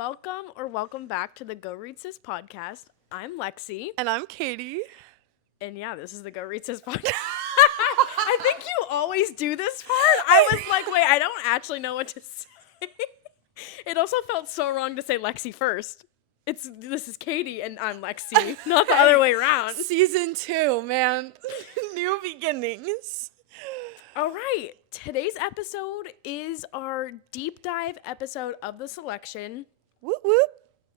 Welcome back to the Go Read Sis podcast. I'm Lexie. And I'm Kati. And yeah, this is the Go Read Sis podcast. I think you always do this part. I was like, wait, I don't actually know what to say. It also felt so wrong to say Lexie first. This is Kati and I'm Lexie, not the other way around. Season 2, man. New beginnings. All right. Today's episode is our deep dive episode of the selection. Whoop whoop.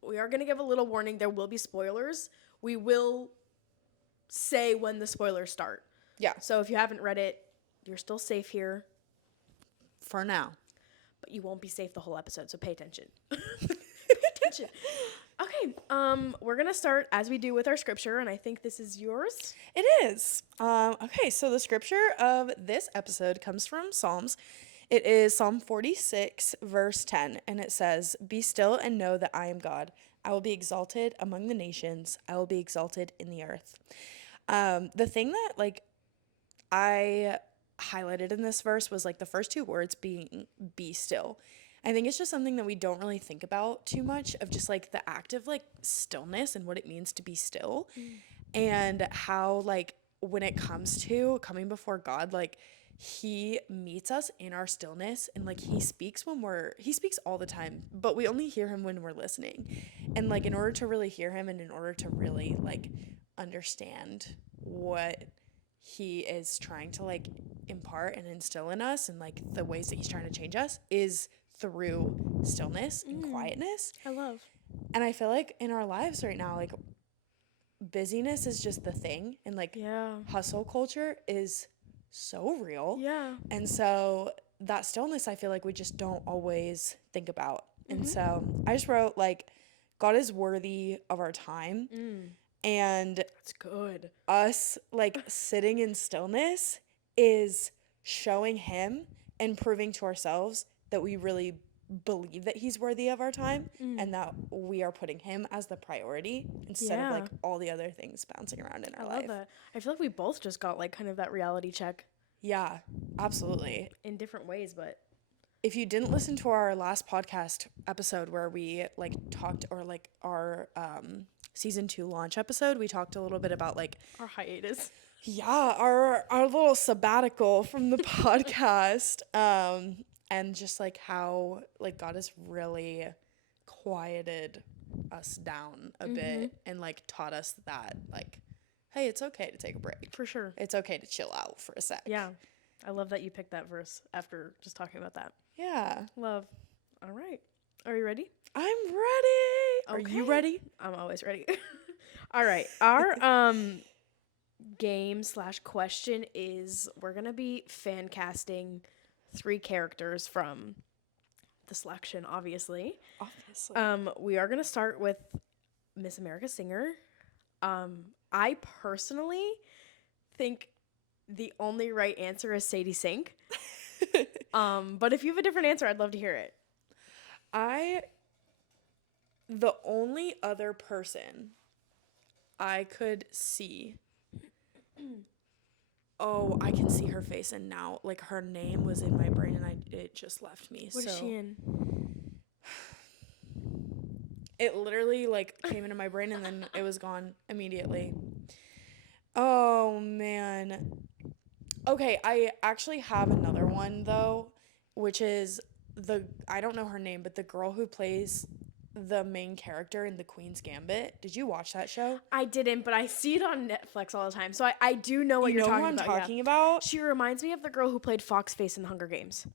We are going to give a little warning. There will be spoilers. We will say when the spoilers start. Yeah. So if you haven't read it, you're still safe here. For now. But you won't be safe the whole episode, so pay attention. Pay attention. Okay, we're going to start as we do with our scripture, and I think this is yours. It is. Okay, so the scripture of this episode comes from Psalms. It is Psalm 46, verse 10, and it says, "Be still and know that I am God. I will be exalted among the nations. I will be exalted in the earth." The thing that, I highlighted in this verse was, the first two words being, "be still." I think it's just something that we don't really think about too much, of just, the act of, stillness and what it means to be still. And how, when it comes to coming before God, he meets us in our stillness, and he speaks he speaks all the time, but we only hear him when we're listening. And in order to really hear him, and in order to really understand what he is trying to impart and instill in us, and the ways that he's trying to change us, is through stillness and quietness. I love. And I feel in our lives right now, busyness is just the thing, and hustle culture is so real. Yeah. And so that stillness, I feel we just don't always think about. And so I just wrote God is worthy of our time. And That's good. us sitting in stillness is showing him and proving to ourselves that we really believe that he's worthy of our time, and that we are putting him as the priority instead of all the other things bouncing around in our life. I love that. I feel we both just got kind of that reality check. Yeah, absolutely. In different ways, but if you didn't listen to our last podcast episode where we talked, or our season 2 launch episode, we talked a little bit about our hiatus. Yeah, our little sabbatical from the podcast. And just how God has really quieted us down a bit, and taught us that hey, it's okay to take a break. For sure. It's okay to chill out for a sec. Yeah. I love that you picked that verse after just talking about that. Yeah. Love. All right. Are you ready? I'm ready. Okay. Are you ready? I'm always ready. All right. Our game/question is, we're going to be fan casting 3 characters from the selection, obviously. We are going to start with Miss America Singer. I personally think the only right answer is Sadie Sink. But if you have a different answer, I'd love to hear it. The only other person I could see... Oh, I can see her face, and now her name was in my brain, and it just left me. What is she in? It literally came into my brain, and then it was gone immediately. Oh man. Okay, I actually have another one though, which is I don't know her name, but the girl who plays the main character in The Queen's Gambit. Did you watch that show? I didn't, but I see it on Netflix all the time, so I do know what you're talking about. You know who I'm talking about? She reminds me of the girl who played Foxface in the Hunger Games.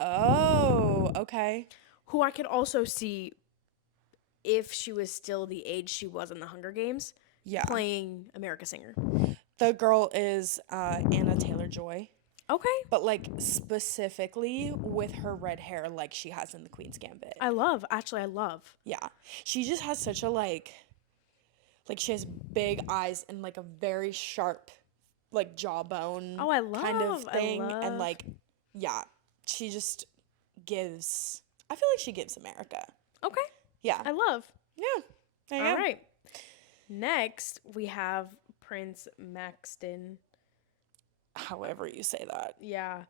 Oh, okay. Who I could also see, if she was still the age she was in the Hunger Games, playing America Singer. The girl is Anna Taylor-Joy. Okay. But specifically with her red hair, she has in The Queen's Gambit. I love. Yeah. She just has such a she has big eyes and a very sharp jawbone kind of thing. And yeah, she just gives, I feel she gives America. Okay. Yeah. I love. Yeah. There you All go. right. Next, we have Prince Maxton. However you say that. Yeah.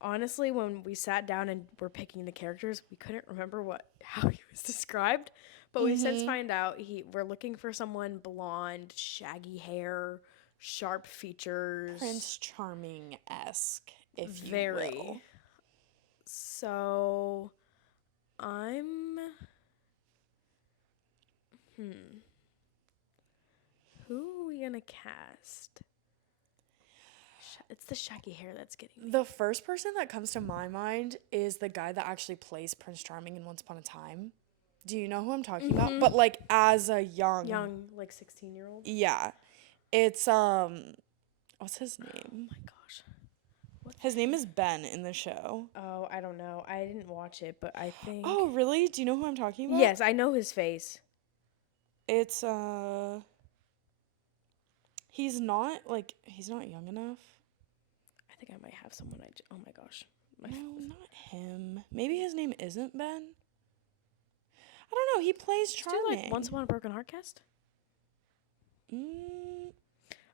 honestly, when we sat down and were picking the characters, we couldn't remember how he was described. But we since find out we're looking for someone blonde, shaggy hair, sharp features. Prince Charming-esque, if you Very. will. So, who are we gonna cast? It's the shaggy hair that's getting me. The first person that comes to my mind is the guy that actually plays Prince Charming in Once Upon a Time. Do you know who I'm talking about? But like as a young, like 16-year-old. yeah, it's what's his name? Oh my gosh, his name is Ben in the show. Oh, I don't know. I didn't watch it, but I think. Oh, really? Do you know who I'm talking about? Yes, I know his face. It's he's not young enough. I think I might have someone. Oh my gosh. No, not him. Maybe his name isn't Ben. I don't know. He plays Charming. Do like Once Upon a Broken Heart cast?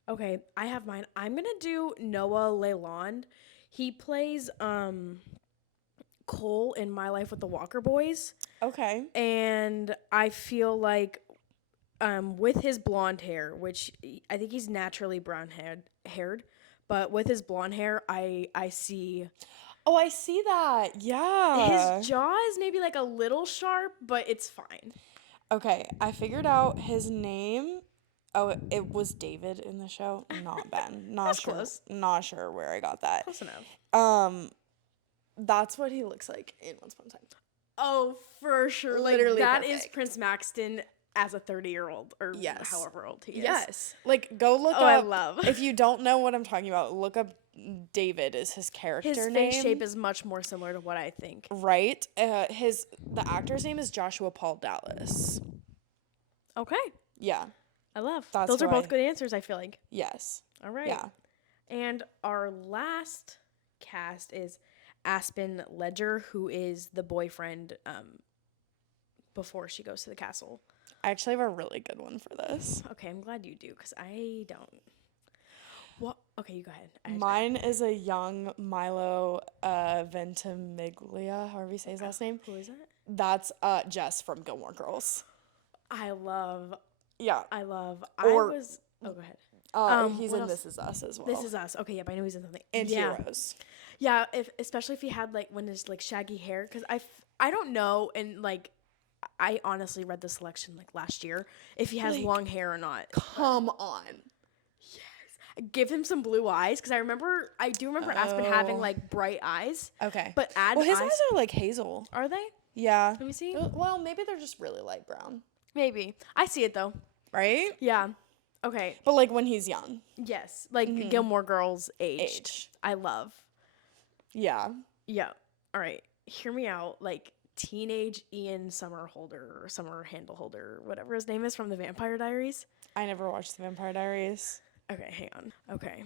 Okay, I have mine. I'm gonna do Noah Lalonde. He plays Cole in My Life with the Walker Boys. Okay. And I feel like with his blonde hair, which I think he's naturally brown haired, but with his blonde hair, I see. Oh, I see that. Yeah. His jaw is maybe like a little sharp, but it's fine. Okay, I figured out his name. Oh, it was David in the show, not Ben. Not That's sure. close. Not sure where I got that. Close enough. That's what he looks like in Once Upon a Time. Oh, for sure. Literally that perfect. is Prince Maxton as a 30-year-old or Yes. however old he is. Yes. Like, go look up. I love. If you don't know what I'm talking about, look up David is his character name. His face shape is much more similar to what I think. Right. The actor's name is Joshua Paul Dallas. Okay. Yeah. I love. That's Those are who both good answers, I feel like. Yes. All right. Yeah. And our last cast is Aspen Ledger, who is the boyfriend before she goes to the castle. I actually have a really good one for this. Okay, I'm glad you do, because I don't. What? Okay, you go ahead. Mine is a young Milo Ventimiglia, however you say his last name. Who is that? That's Jess from Gilmore Girls. Yeah. Oh, go ahead. He's in This Is Us as well. This Is Us. Okay, yep, I know he's in something. And Heroes. Yeah, especially if he had like when there's like shaggy hair, because I don't know, and like I honestly read the selection like last year if he has long hair or not. Come on. Yes, give him some blue eyes, because I do remember Aspen having like bright eyes. Okay, but his eyes are like hazel. Are they? Yeah. Let me see. Well, maybe they're just really light brown. Maybe I see it though. Right? Yeah. Okay. But like when he's young. Yes, like Gilmore Girls aged. I love. Yeah. Yeah. All right. Hear me out. Like teenage Ian Somerhalder or Summer Handleholder, whatever his name is from the Vampire Diaries. I never watched the Vampire Diaries. Okay, hang on. Okay.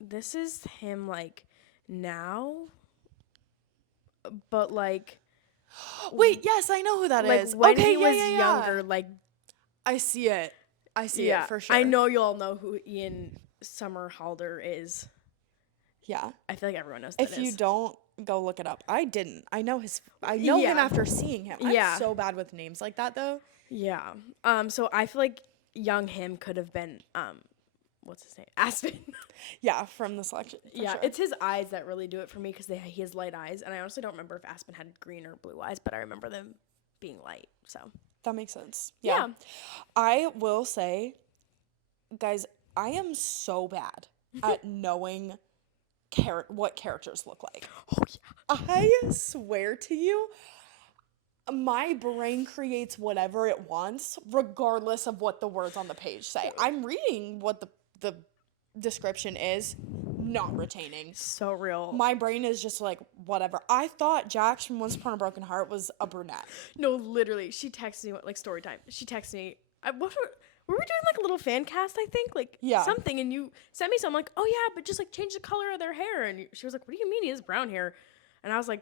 This is him like now, but like. Wait, yes, I know who that is. When he was younger, like. I see it. I see it for sure. I know you all know who Ian Somerhalder is. Yeah. I feel like everyone knows that. If you don't, go look it up. I didn't. I know him after seeing him. I'm so bad with names like that though. Yeah. So I feel like young him could have been what's his name? Aspen. Yeah, from the selection. Yeah, sure. It's his eyes that really do it for me, because he has light eyes, and I honestly don't remember if Aspen had green or blue eyes, but I remember them being light. So that makes sense. Yeah. I will say, guys, I am so bad at knowing what characters look like. Oh yeah. I swear to you, my brain creates whatever it wants, regardless of what the words on the page say. I'm reading what the description is, not retaining. So real. My brain is just like, whatever. I thought Jax from Once Upon a Broken Heart was a brunette. No, literally. She texted me, like, story time. She texted me. Were we doing, like, a little fan cast, I think? Like, something. And you sent me something, like, oh, yeah, but just, like, change the color of their hair. And she was like, what do you mean he has brown hair? And I was like,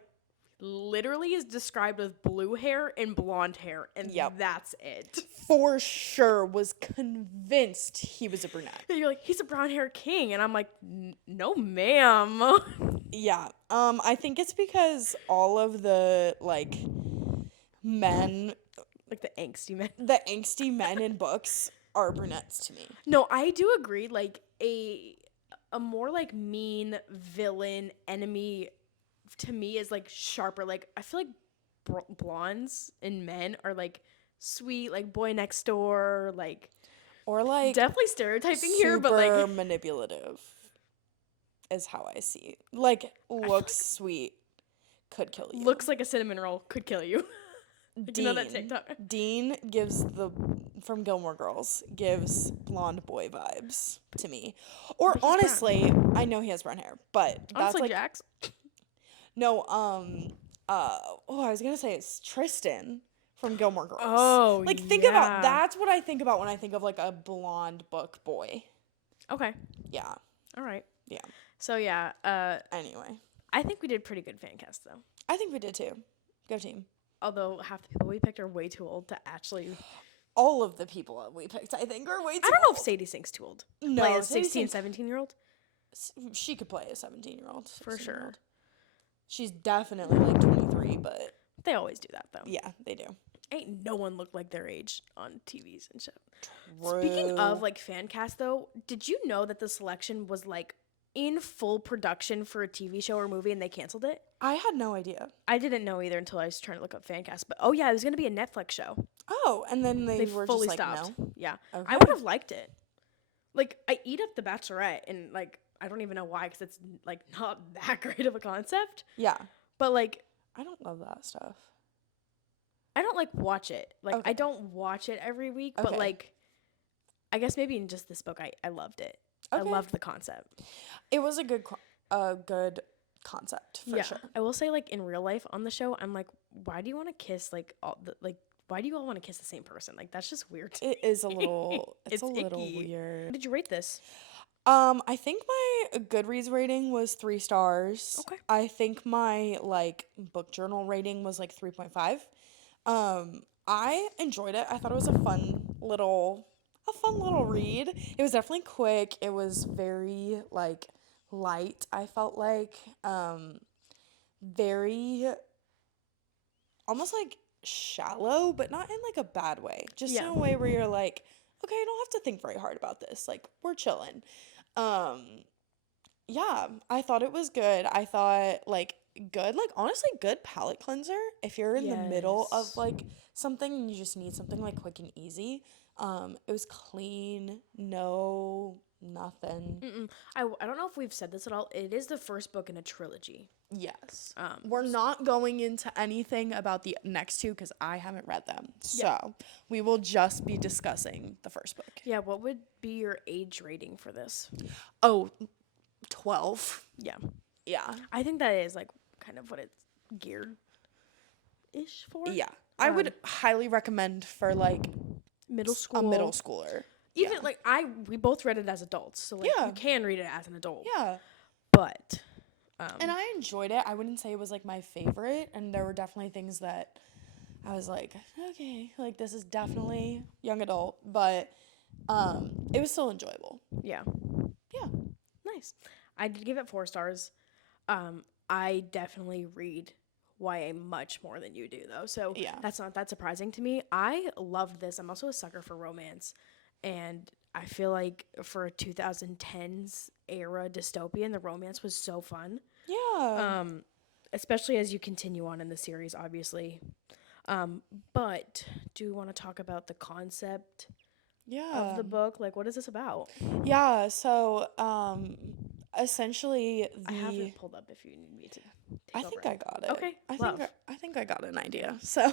literally is described with blue hair and blonde hair, and that's it. For sure was convinced he was a brunette. And you're like, he's a brown hair king, and I'm like, no, ma'am. Yeah. I think it's because all of the like men, like the angsty men in books are brunettes to me. No, I do agree. Like a more like mean villain enemy to me is like sharper. Like I feel like blondes in men are like sweet, like boy next door, like, or like definitely stereotyping here, but like super manipulative is how I see it. Like looks sweet, could kill you. Looks like a cinnamon roll, could kill you. Dean, you know that TikTok? Dean from Gilmore Girls gives blonde boy vibes to me. Or honestly, I know he has brown hair, but that's like Jax. No, I was gonna say it's Tristan from Gilmore Girls. Oh, like think about that's what I think about when I think of like a blonde book boy. Okay. Yeah. All right. Yeah. So yeah. Anyway, I think we did pretty good fan cast though. I think we did too. Go team. Although half the people we picked are way too old to actually. All of the people we picked, I think, are way too old. I don't know if Sadie Sink's too old. No, play a 16, 17-year-old. She could play a 17-year-old. For sure. She's definitely like 23, but they always do that though. Yeah, they do. Ain't no one look like their age on TVs and shit. True. Speaking of like fan cast though, did you know that the selection was like in full production for a TV show or movie and they canceled it? I had no idea. I didn't know either until I was trying to look up fan cast. But oh yeah, it was gonna be a Netflix show. Oh, and then they were fully just like, stopped. no. Yeah, okay. I would have liked it. Like I eat up The Bachelorette and like I don't even know why because it's like not that great of a concept. Yeah, but like I don't love that stuff. I don't like watch it. Like I don't watch it every week, but like I guess maybe in just this book I loved it. I loved the concept. It was a good concept for sure. I will say like in real life on the show, I'm like, why do you want to kiss like why do you all want to kiss the same person? Like that's just weird. It is a little it's a icky. little weird. What did you rate this? I think my Goodreads rating was 3 stars. Okay. I think my like book journal rating was like 3.5. I enjoyed it. I thought it was a fun little read. It was definitely quick. It was very like light. I felt like very almost like shallow, but not in like a bad way. Just in a way where you're like, okay, I don't have to think very hard about this. Like we're chilling. Yeah, I thought it was good. I thought like good, like honestly good palate cleanser if you're in the middle of like something and you just need something like quick and easy. It was clean, nothing. I don't know if we've said this at all. It is the first book in a trilogy. Yes. We're not going into anything about the next two because I haven't read them. So we will just be discussing the first book. Yeah, what would be your age rating for this? Oh, 12. Yeah. Yeah. I think that is like kind of what it's geared ish for. Yeah. I would highly recommend for like middle school. A middle schooler. Even like we both read it as adults. So like you can read it as an adult. Yeah. But and I enjoyed it. I wouldn't say it was like my favorite, and there were definitely things that I was like, okay, like this is definitely young adult, but it was still enjoyable. Yeah. Yeah. Nice. I did give it 4 stars. I definitely read YA much more than you do though. So that's not that surprising to me. I loved this. I'm also a sucker for romance. And I feel like for a 2010s era dystopian, the romance was so fun. Yeah. Especially as you continue on in the series, obviously. But do you want to talk about the concept of the book? Like, what is this about? Yeah, so essentially I have it pulled up if you need me to. I think I got it. Okay. I think I got an idea. So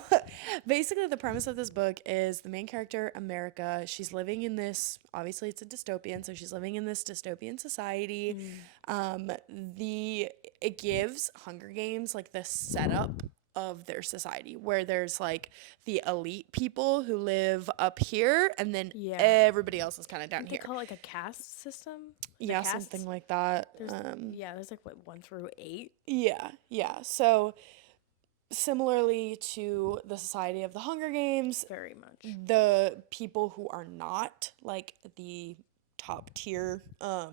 basically the premise of this book is the main character, America, she's living in this, obviously it's a dystopian, so she's living in this dystopian society. It gives Hunger Games like the setup of their society where there's like the elite people who live up here and then everybody else is kind of down here. They call it like a caste system? Yeah, something like that. There's like what 1 through 8? Yeah. So similarly to the Society of the Hunger Games, Very much. the people who are not like the top tier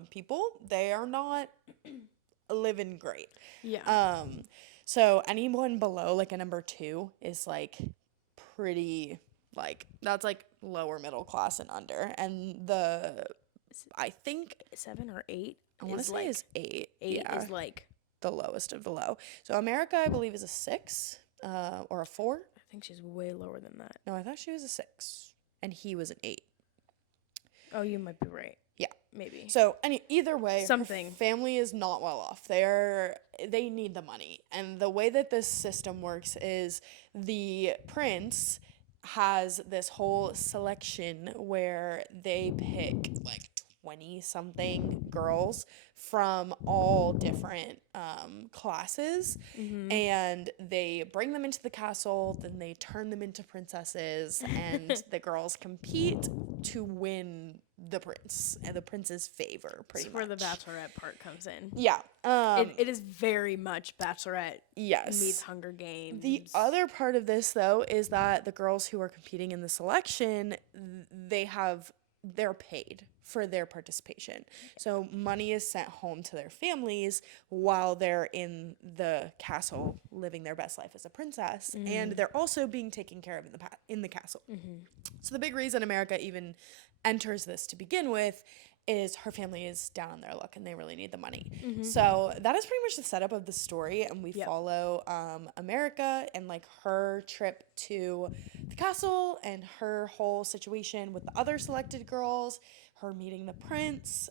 people, they are not living great. Yeah. So anyone below like a number 2 is like pretty, like that's like lower middle class and under. And I think 7 or 8 I want to is say like is 8. 8 Yeah, is like, the lowest of the low. So America, I believe, is a 6 or a 4. I think she's way lower than that. No, I thought she was a 6 and he was an 8. Oh, you might be right. Yeah. Maybe. So either way, her Something. family is not well off. They need the money. And the way that this system works is the prince has this whole selection where they pick like 20 something girls from all different classes, and they bring them into the castle, then they turn them into princesses, and the girls compete to win the prince and the prince's favor, pretty That's much. where the bachelorette part comes in. Yeah. It is very much bachelorette Yes. meets Hunger Games. The other part of this, though, is that the girls who are competing in the selection, they're paid for their participation. So money is sent home to their families while they're in the castle living their best life as a princess, and they're also being taken care of in the castle. So the big reason America even enters this to begin with is her family is down on their luck and they really need the money. So that is pretty much the setup of the story, and we follow America and like her trip to the castle and her whole situation with the other selected girls, her meeting the prince.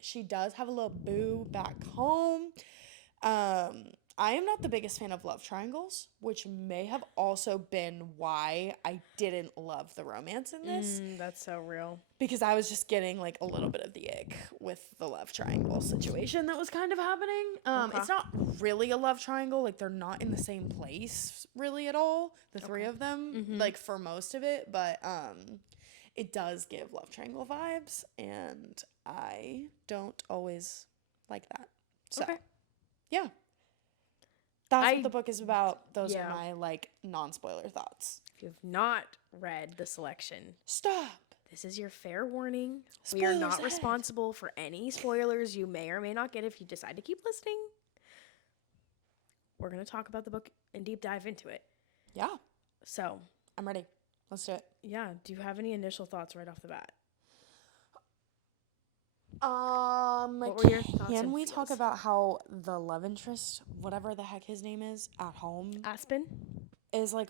She does have a little boo back home. I am not the biggest fan of love triangles, which may have also been why I didn't love the romance in this. That's so real. Because I was just getting like a little bit of the ick with the love triangle situation that was kind of happening. It's not really a love triangle. Like, they're not in the same place really at all, the three of them, like for most of it. But it does give love triangle vibes, and I don't always like that. So, yeah. That's what the book is about. Those are my, like, non-spoiler thoughts. If you have not read The Selection, stop. This is your fair warning. Spoilers we are not ahead. responsible for any spoilers you may or may not get if you decide to keep listening. We're going to talk about the book and deep dive into it. Yeah. So, I'm ready. Let's do it. Yeah. Do you have any initial thoughts right off the bat? What were your thoughts can and we feels? talk about how the love interest, whatever the heck his name is, at home Aspen? is like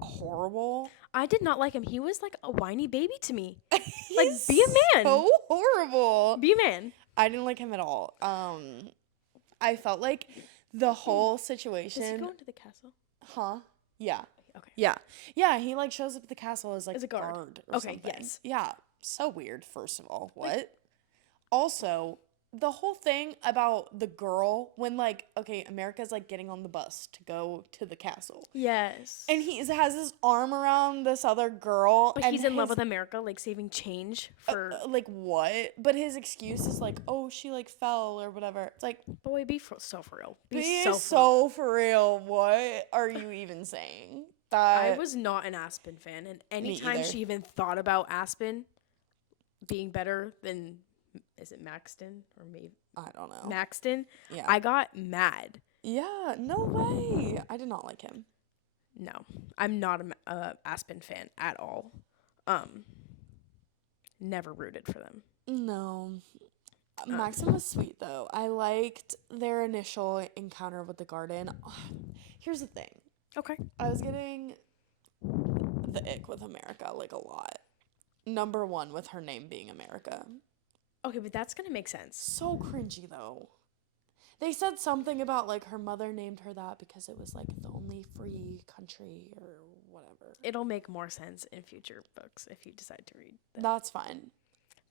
horrible? I did not like him. He was like a whiny baby to me. Like, be a man. So horrible. Be a man. I didn't like him at all. I felt like the whole Does he situation. go into the castle? Huh? Yeah. Okay. Yeah. Yeah, he like shows up at the castle as like As a guard. or Okay, something. yes. Yeah. So weird, first of all. What? Also, the whole thing about the girl when like, okay, America's like getting on the bus to go to the castle. Yes. And he has his arm around this other girl. But and he's in love with America, like saving change for. like what? But his excuse is like, oh, she like fell or whatever. It's like, Boy, be so for real. be so so for real. What are you even saying? I was not an Aspen fan, and anytime either. she even thought about Aspen being better than, is it Maxton or maybe I don't know. Maxton? Yeah. I got mad. Yeah, no way. I did not like him. No, I'm not a Aspen fan at all. Never rooted for them. No. Maxim was sweet though. I liked their initial encounter with the garden. Here's the thing. Okay. I was getting the ick with America like a lot. Number one, with her name being America. Okay, but that's gonna make sense. So cringy though. They said something about like her mother named her that because it was like the only free country or whatever. It'll make more sense in future books if you decide to read them. That's fine.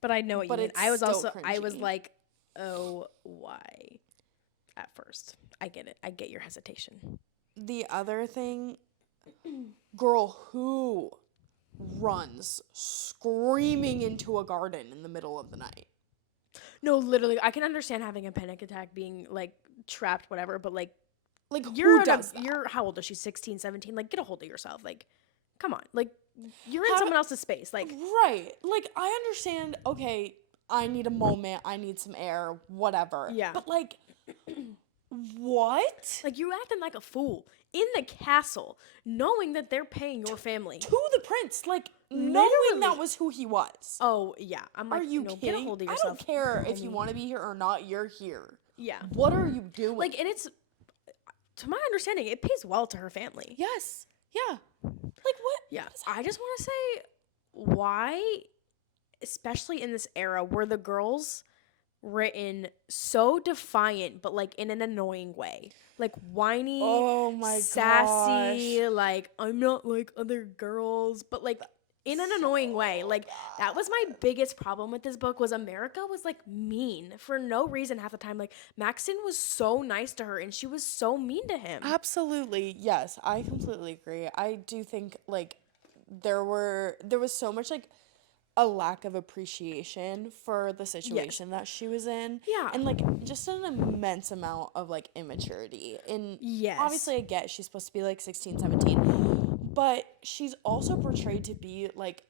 But I know what But you mean. it's I was still also, I was cringy. like, oh, why? At first. I get it. I get your hesitation. The other thing, girl who runs screaming into a garden in the middle of the night. No, literally, I can understand having a panic attack, being like trapped, whatever, but like Like, you're who does that? you're how old is she? 16, 17? Like, get a hold of yourself. Like, come on. Like, you're in Have- someone else's space. Like, Right. Like, I understand, okay, I need a moment, I need some air, whatever. Yeah. But, like, what? like you're acting like a fool in the castle, knowing that they're paying your family. To the prince, like, knowing that Literally. was who he was. Oh, yeah. I'm like, Are you no, kidding? get a hold of I yourself. don't care if you homie. want to be here or not, you're here. Yeah. What are you doing? Like, and it's, to my understanding, it pays well to her family. yes. Yeah. Like, what? Yeah. I just want to say, why, especially in this era, were the girls written so defiant, but like in an annoying way? Like whiny, Oh my sassy, gosh. like I'm not like other girls, but like in an annoying way. Like that was my biggest problem with this book was America was like mean for no reason half the time. Like Maxton was so nice to her and she was so mean to him. Absolutely. Yes, I completely agree. I do think like there was so much like a lack of appreciation for the situation that she was in. Yeah. And like just an immense amount of like immaturity. And Yes. obviously I get she's supposed to be like 16, 17, but she's also portrayed to be like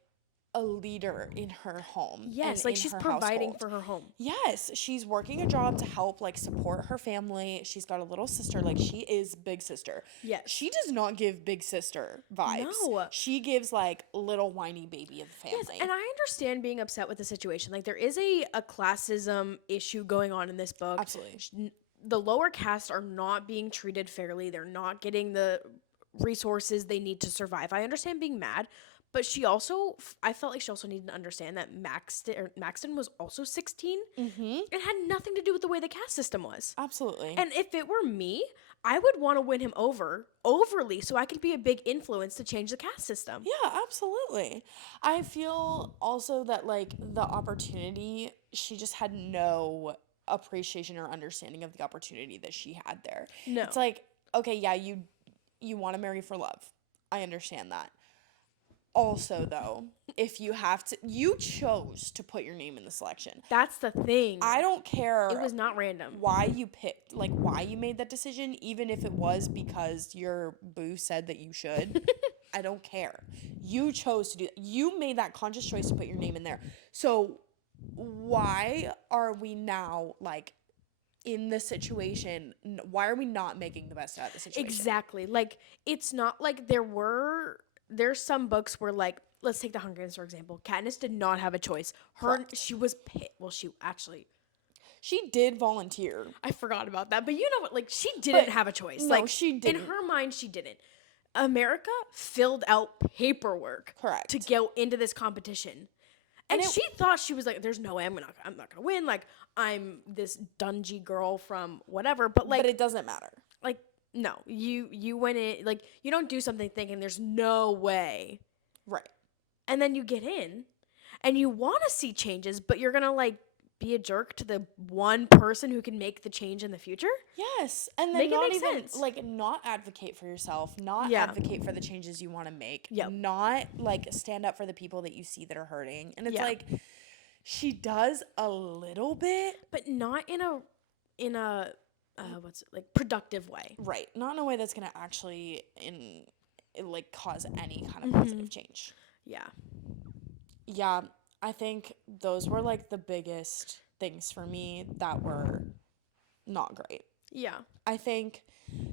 a leader in her home. Yes, and like in she's her providing household. for her home. Yes, she's working a job to help like support her family. She's got a little sister, like she is big sister. Yes. She does not give big sister vibes. No. She gives like little whiny baby of the family. Yes, and I understand being upset with the situation. Like there is a classism issue going on in this book. Absolutely. The lower castes are not being treated fairly. They're not getting the resources they need to survive. I understand being mad, but I felt like she also needed to understand that Maxton was also 16 and had nothing to do with the way the caste system was. Absolutely. And if it were me, I would want to win him overly so I could be a big influence to change the caste system. Yeah, absolutely. I feel also that like the opportunity, she just had no appreciation or understanding of the opportunity that she had there. No. It's like, okay, yeah, you want to marry for love. I understand that. Also, though, if you chose to put your name in the selection. That's the thing. I don't care. It was not random. Why you picked, like why you made that decision, even if it was because your boo said that you should. I don't care. You chose to do that. You made that conscious choice to put your name in there. So why are we now like in this situation? Why are we not making the best out of the situation? Exactly. Like it's not like there's some books where like let's take the Hunger Games for example. Katniss did not have a choice. She was she did volunteer. I forgot about that, but you know what? Like she didn't have a choice. No, like she didn't. In her mind, she didn't. America filled out paperwork Correct. to go into this competition. And she thought she was like, there's no way I'm not gonna win. Like, I'm this dungy girl from whatever. But like, but it doesn't matter. Like, no, you went in, like, you don't do something thinking there's no way. Right. And then you get in and you want to see changes, but you're gonna like be a jerk to the one person who can make the change in the future. Yes. And then Make it not make even sense. like not advocate for yourself, not Yeah. advocate for the changes you want to make, Yep. not like stand up for the people that you see that are hurting. And it's Yeah. like she does a little bit, But not in a productive way. right, not in a way that's going to actually like cause any kind of positive change. Yeah. Yeah, I think those were like the biggest things for me that were not great. Yeah. I think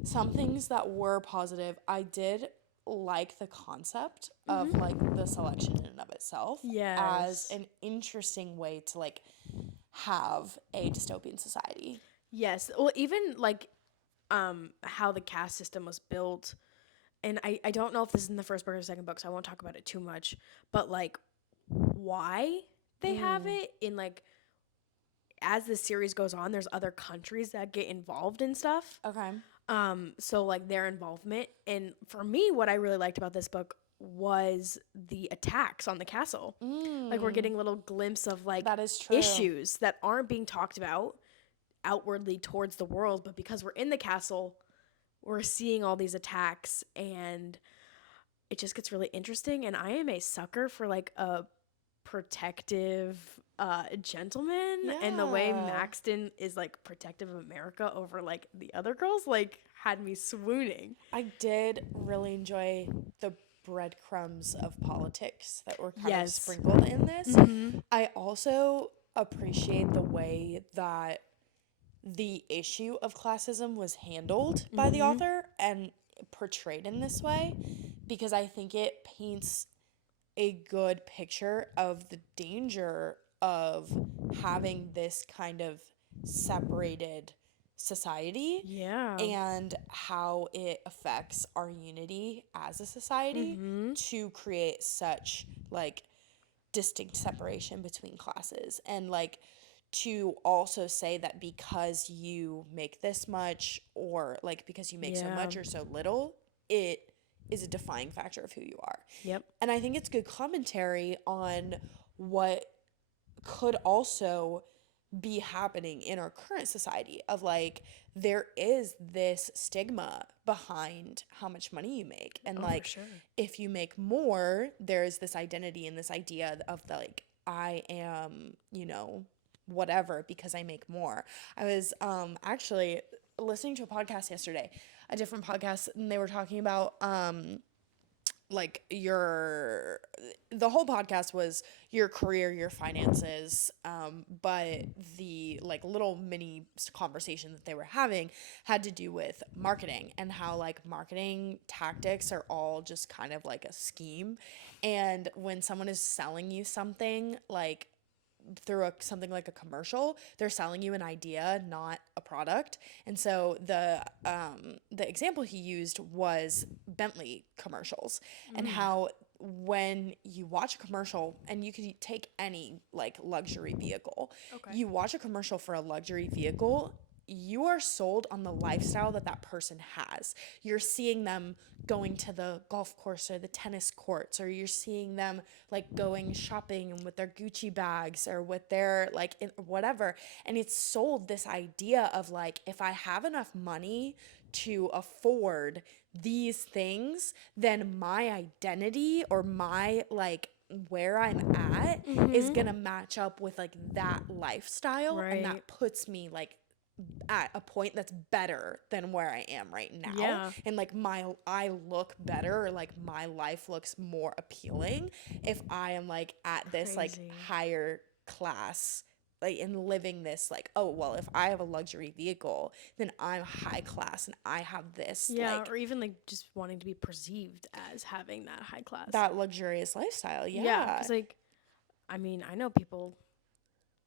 some things that were positive, I did like the concept of like the selection in and of itself as an interesting way to like have a dystopian society. Yes. Well, even like how the caste system was built, and I don't know if this is in the first book or the second book, so I won't talk about it too much, but like why they have it in like as the series goes on, there's other countries that get involved in stuff. Okay. So like their involvement, and for me what I really liked about this book was the attacks on the castle. Like we're getting little glimpse of like that is true. issues that aren't being talked about outwardly towards the world, but because we're in the castle, we're seeing all these attacks, and it just gets really interesting. And I am a sucker for like a protective gentleman, and the way Yeah. Maxton is like protective of America over like the other girls, like had me swooning. I did really enjoy the breadcrumbs of politics that were kind of sprinkled in this. I also appreciate the way that the issue of classism was handled by the author and portrayed in this way, because I think it paints a good picture of the danger of having this kind of separated society. Yeah. And how it affects our unity as a society to create such like distinct separation between classes, and like to also say that because you make this much, or like because you make so much or so little, it is a defining factor of who you are. Yep. And I think it's good commentary on what could also be happening in our current society of like, there is this stigma behind how much money you make, and like for sure. if you make more, there's this identity and this idea of the, like, I am, you know, whatever because I make more. I was actually listening to a podcast yesterday, a different podcast, and they were talking about like the whole podcast was your career, your finances, but the like little mini conversation that they were having had to do with marketing, and how like marketing tactics are all just kind of like a scheme. And when someone is selling you something, like through something like a commercial, they're selling you an idea, not a product. And so the example he used was Bentley commercials, and how when you watch a commercial, and you could take any like luxury vehicle, you watch a commercial for a luxury vehicle, you are sold on the lifestyle that that person has. You're seeing them going to the golf course or the tennis courts, or you're seeing them like going shopping with their Gucci bags or with their like whatever. And it's sold this idea of like, if I have enough money to afford these things, then my identity or my like where I'm at is gonna match up with like that lifestyle, and that puts me like at a point that's better than where I am right now. Yeah. And like I look better, or like my life looks more appealing if I am like at this like higher class, like, and living this like, oh well, if I have a luxury vehicle, then I'm high class and I have this like, or even like just wanting to be perceived as having that high class, that luxurious lifestyle. because like, I mean, I know people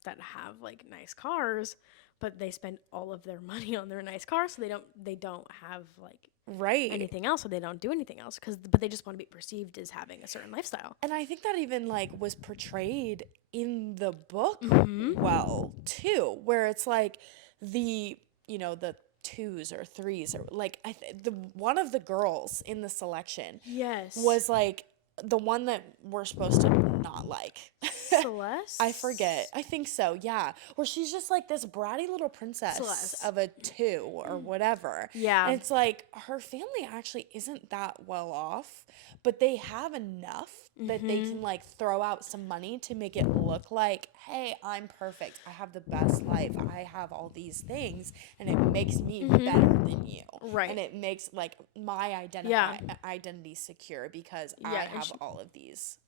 that have like nice cars, but they spend all of their money on their nice car, so they don't have like anything else, so they don't do anything else, but they just want to be perceived as having a certain lifestyle. And I think that even like was portrayed in the book well too, where it's like the, you know, the twos or threes, or like the one of the girls in the selection was like the one that we're supposed to not like. Celeste? I forget. I think so, yeah. Where she's just like this bratty little princess Celeste. of a 2 or whatever. Yeah. And it's like her family actually isn't that well off, but they have enough that they can like throw out some money to make it look like, hey, I'm perfect. I have the best life. I have all these things, and it makes me better than you. Right. And it makes like my identity secure because I have all of these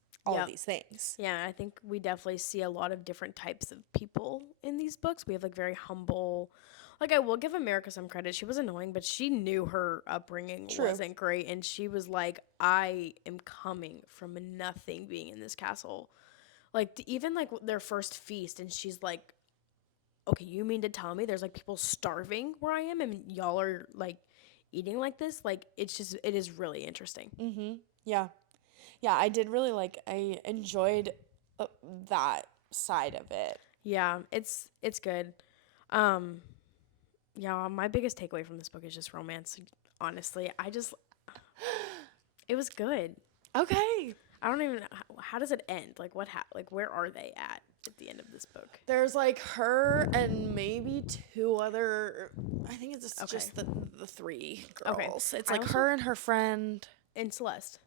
things. Yeah, I think we definitely see a lot of different types of people in these books. We have like very humble, like, I will give America some credit. She was annoying, but she knew her upbringing wasn't great, and she was like, I am coming from nothing being in this castle. Like, even like their first feast, and she's like, okay, you mean to tell me there's like people starving where I am, and y'all are like eating like this? Like, it is really interesting. Yeah. Yeah, I did really I enjoyed that side of it. Yeah, it's good. Yeah, my biggest takeaway from this book is just romance. Honestly, it was good. Okay. I don't even how does it end? Like where are they at the end of this book? There's like her and maybe 2 other. I think it's just the 3 girls. Okay. It's like her and her friend and Celeste.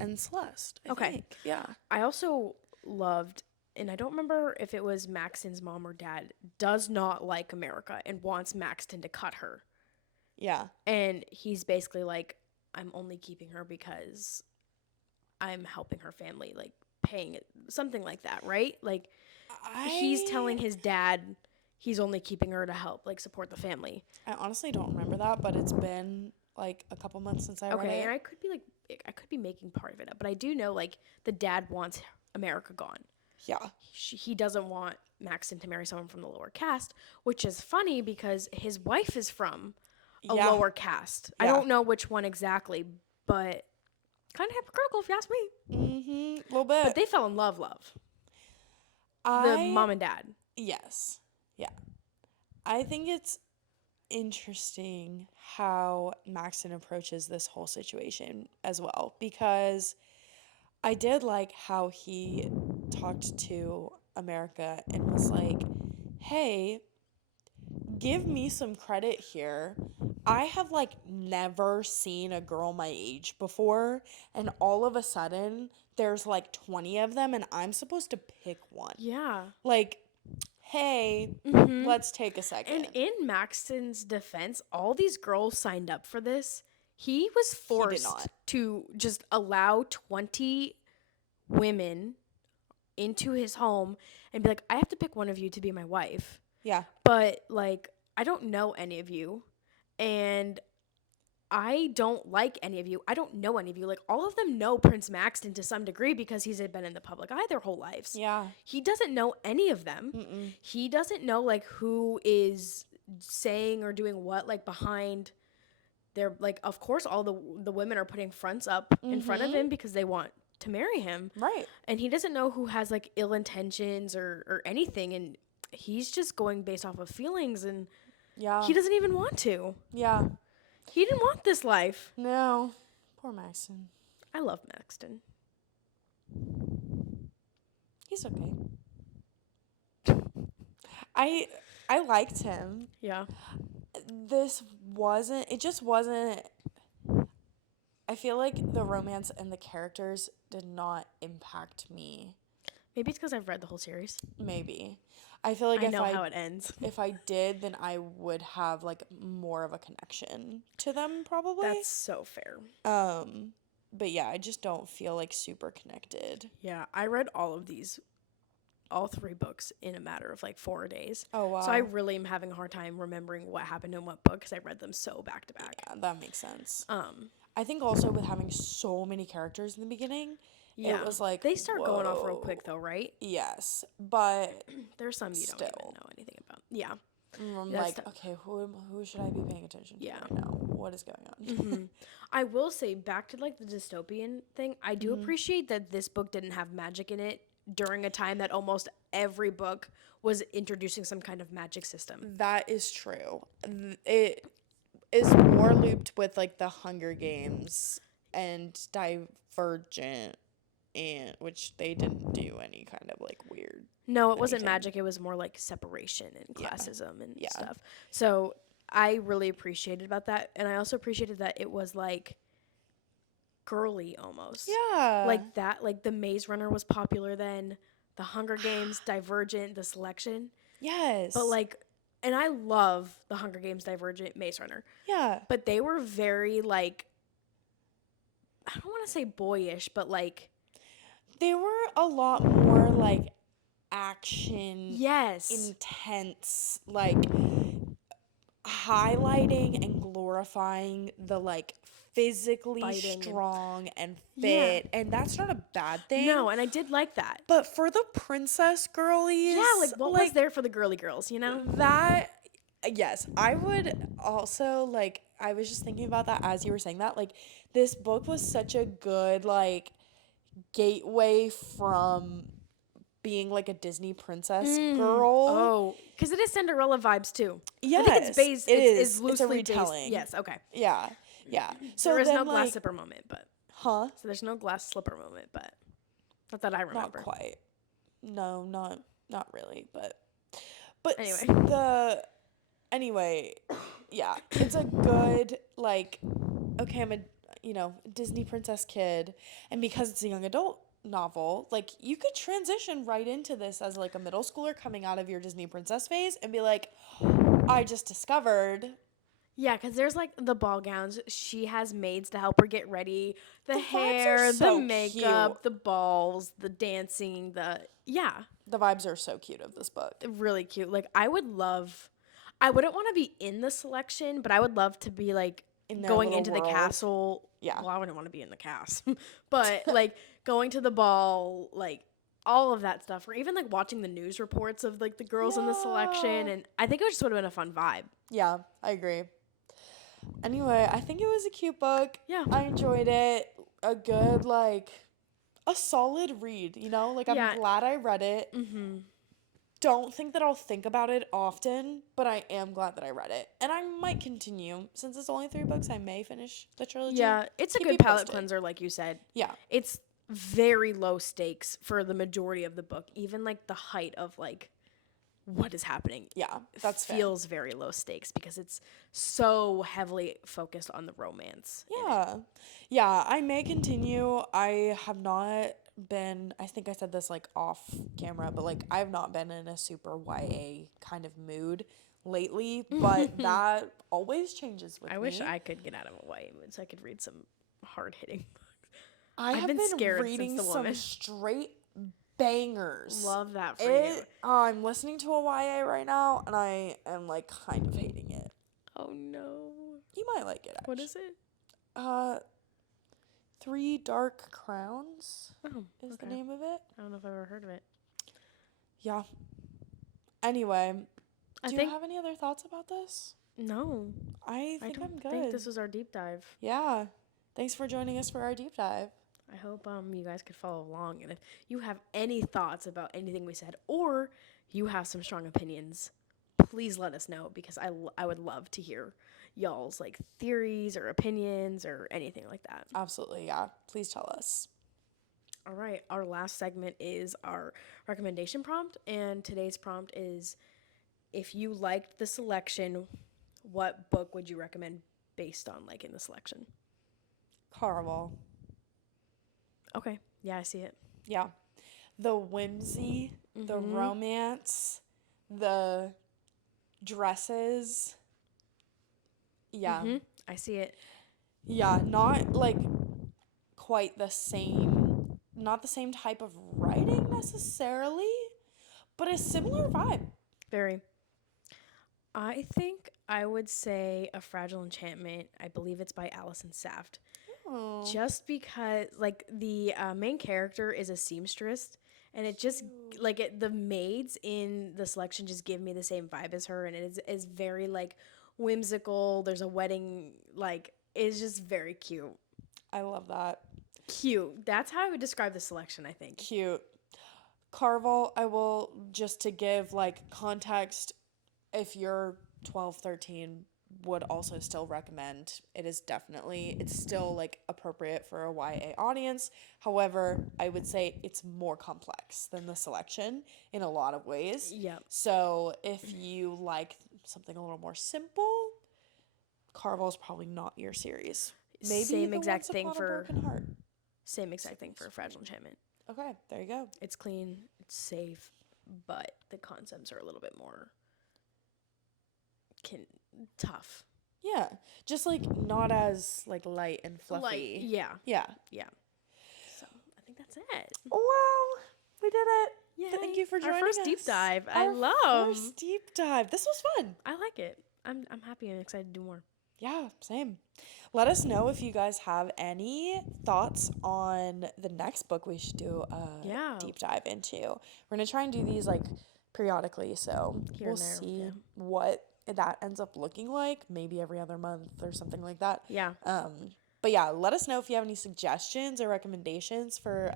I think. Yeah. I also loved, and I don't remember if it was Maxton's mom or dad, does not like America and wants Maxton to cut her. Yeah. And he's basically like, I'm only keeping her because I'm helping her family, like paying it, something like that, right? Like he's telling his dad he's only keeping her to help, like support the family. I honestly don't remember that, but it's been like a couple months since I read it. Okay, and I could be making part of it up, but I do know like the dad wants America gone. Yeah. He doesn't want Maxton to marry someone from the lower caste, which is funny because his wife is from a lower caste. I don't know which one exactly, but kind of hypocritical if you ask me. Mm-hmm. A little bit. But they fell in love. The mom and dad. Yes. Yeah. I think it's interesting how Maxton approaches this whole situation as well, because I did like how he talked to America and was like, hey, give me some credit here. I have like never seen a girl my age before, and all of a sudden there's like 20 of them and I'm supposed to pick one. Yeah. Like, hey, let's take a second. And in Maxton's defense, all these girls signed up for this. He was forced to just allow 20 women into his home and be like, I have to pick one of you to be my wife. Yeah. But, like, I don't know any of you. And I don't like any of you. I don't know any of you. Like, all of them know Prince Maxton to some degree because he's been in the public eye their whole lives. Yeah. He doesn't know any of them. Mm-mm. He doesn't know, like, who is saying or doing what, like, behind their, like, of course, all the women are putting fronts up in front of him because they want to marry him. Right. And he doesn't know who has, like, ill intentions or anything. And he's just going based off of feelings. And he doesn't even want to. Yeah. He didn't want this life. No. Poor Maxton. I love Maxton. He's okay. I liked him. Yeah. It just wasn't, I feel like the romance and the characters did not impact me. Maybe it's because I've read the whole series. Maybe. I feel like I know how it ends. If I did, then I would have like more of a connection to them probably. That's so fair. But yeah, I just don't feel like super connected. Yeah, I read all 3 books in a matter of like 4 days. Oh wow. So I really am having a hard time remembering what happened in what book because I read them so back to back. Yeah, that makes sense. I think also with having so many characters in the beginning, it was like they start going off real quick though, right? Yes, but there's some you don't even know anything about. Yeah. I'm like, okay, who should I be paying attention to right now? What is going on? I will say, back to like the dystopian thing, I do appreciate that this book didn't have magic in it during a time that almost every book was introducing some kind of magic system. That is true. It is more looped with like the Hunger Games and Divergent, and which they didn't do any kind of like weird. No, it wasn't magic. It was more like separation and classism and stuff. So I really appreciated about that, and I also appreciated that it was like girly almost. Yeah, like that. Like the Maze Runner was popular then. The Hunger Games, Divergent, The Selection. Yes, But like, and I love the Hunger Games, Divergent, Maze Runner. Yeah, but they were very like, I don't want to say boyish, but like they were a lot more like action, intense, like highlighting and glorifying the like physically strong and fit, and that's not a bad thing. No, and I did like that. But for the princess girlies, like what was there for the girly girls, you know? That, yes, I would also like. I was just thinking about that as you were saying that. Like, this book was such a good like gateway from being like a Disney princess girl. Oh, because it is Cinderella vibes too. Yes, I think it's based. It's loosely it's a retelling. Yes. Okay. Yeah. So there is then, no glass slipper moment, but So there's no glass slipper moment, but not that I remember. Not quite. No, not really. But anyway, yeah, it's a good like. Okay, I'm a Disney princess kid, and because it's a young adult novel, like you could transition right into this as like a middle schooler coming out of your Disney princess phase and be like, I just discovered Yeah, because there's like the ball gowns. She has maids to help her get ready. The vibes are hair, the so makeup, cute. the balls, the dancing, yeah, The vibes are so cute of this book. really cute. Like I wouldn't want to be in the selection, but I would love to be like In their going little into the world. castle. Yeah. Well, I wouldn't want to be in the cast, but like going to the ball, like all of that stuff, or even like watching the news reports of like the girls in the selection, Yeah. and I think it just would have been a fun vibe. Yeah, I agree. Anyway, I think it was a cute book. Yeah. I enjoyed it. A good, like, a solid read, you know? Like, I'm Yeah. glad I read it. Mm-hmm. Don't think that I'll think about it often, but I am glad that I read it. And I might continue. Since it's only 3 books, I may finish the trilogy. Yeah, it's a Keep good you palate posted. cleanser, like you said. Yeah. It's very low stakes for the majority of the book. Even like the height of like what is happening. Yeah, that's fair. Feels very low stakes because it's so heavily focused on the romance. Yeah. Yeah, I may continue. I have not been, I think I said this like off camera, but like I've not been in a super YA kind of mood lately, but that always changes with I me. wish I could get out of a YA mood so I could read some hard hitting books. I I've have been been scared since reading The some Woman. straight bangers. Love that for you. I'm listening to a YA right now and I am like kind of hating it. Oh no. You might like it actually. What is it? 3 Dark Crowns Oh, is okay. the name of it. I don't know if I've ever heard of it. Yeah. Anyway, do think you have any other thoughts about this? no. I I think don't I'm good. think this was our deep dive. Yeah. Thanks for joining us for our deep dive. I hope you guys could follow along, and if you have any thoughts about anything we said, or you have some strong opinions, please let us know because I would love to hear y'all's like theories or opinions or anything like that. Absolutely, yeah. Please tell us. All right, our last segment is our recommendation prompt, and today's prompt is if you liked the selection, what book would you recommend based on liking the selection? Caraval. Okay, yeah, I see it. Yeah. The whimsy, the romance, the dresses. Yeah. I see it. Yeah, not like quite the same, not the same type of writing necessarily, but a similar vibe. Very. I think I would say A Fragile Enchantment. I believe it's by Allison Saft. Oh. Just because, like, the main character is a seamstress, and it just, like, the maids in the selection just give me the same vibe as her, and it is very, like, whimsical. There's a wedding, like, it's just very cute. I love that. Cute. That's how I would describe the selection, I think. Cute. Carvel, I will, just to give like context, if you're 12, 13, would also still recommend. It's still like appropriate for a YA audience. However, I would say it's more complex than the selection in a lot of ways. Yeah. So if you like something a little more simple, Carvel's probably not your series. Maybe Same exact thing for Broken Heart. Same exact thing for Fragile Enchantment. Okay, there you go. It's clean, it's safe, but the concepts are a little bit more tough. Yeah, just like not as like light and fluffy. Like, yeah. Yeah. So I think that's it. Wow, we did it. Yeah. Thank you for joining our first us. deep dive. First deep dive. This was fun. I like it. I'm happy and excited to do more. Yeah, same. Let us know if you guys have any thoughts on the next book we should do a deep dive into. We're going to try and do these like periodically, so we'll see what that ends up looking like, maybe every other month or something like that. Yeah. But yeah, let us know if you have any suggestions or recommendations for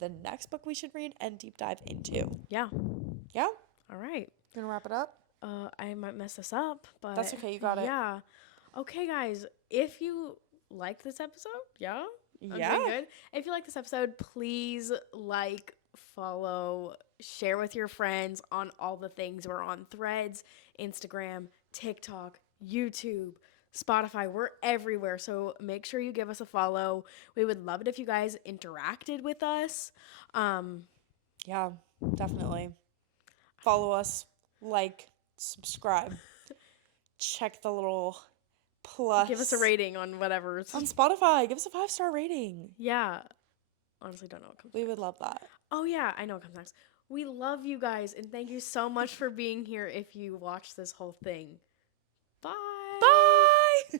the next book we should read and deep dive into. Yeah. Yeah? All right. You gonna wrap it up? I might mess this up, but that's okay, you got it. Yeah. Okay, guys, if you liked this episode, yeah? Yeah. Good. If you like this episode, please like, follow, share with your friends on all the things. We're on Threads, Instagram, TikTok, YouTube, Spotify. We're everywhere. So make sure you give us a follow. We would love it if you guys interacted with us. Yeah, definitely. Follow us, like, subscribe. Check the little plus. Give us a rating on whatever. On Spotify. Give us a 5-star rating. Yeah. Honestly, don't know what comes We next. would love that. Oh, yeah. I know what comes next. We love you guys, and thank you so much for being here if you watched this whole thing. Bye.